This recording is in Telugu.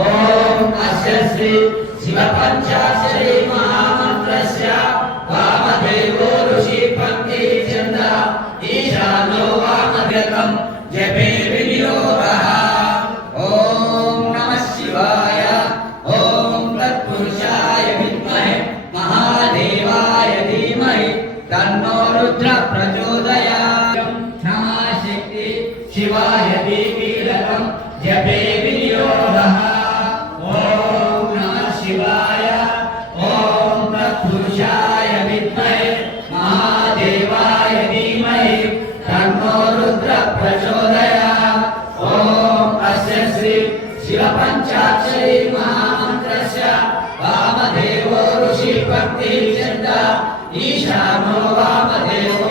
ఓం అస్య శ్రీ శివ పంచాక్షరీ మహామంత్రస్య వామదేవో ఋషి పంక్తి చంద ఈశానో వామగతం జపే వినియోగః. ఓం నమః శివాయ. ఓం తత్పురుషాయ విద్మహే మహాదేవాయ ధీమహి తన్నో రుద్ర ప్రచోదయాత్. నమః శక్తి శివాయ దీపీలకం జపే వినియోగః. ఓం నమః శివాయ. ఓం తత్పురుషాయ విద్మహే మహాదేవాయ ధీమహి తన్నో రుద్ర ప్రచోదయాత్. ఓం అస్య శ్రీ శివ పంచాక్షరీ మహామంత్రస్య వామదేవో ఋషి పంక్తి చంద ఈశానో వామదేవో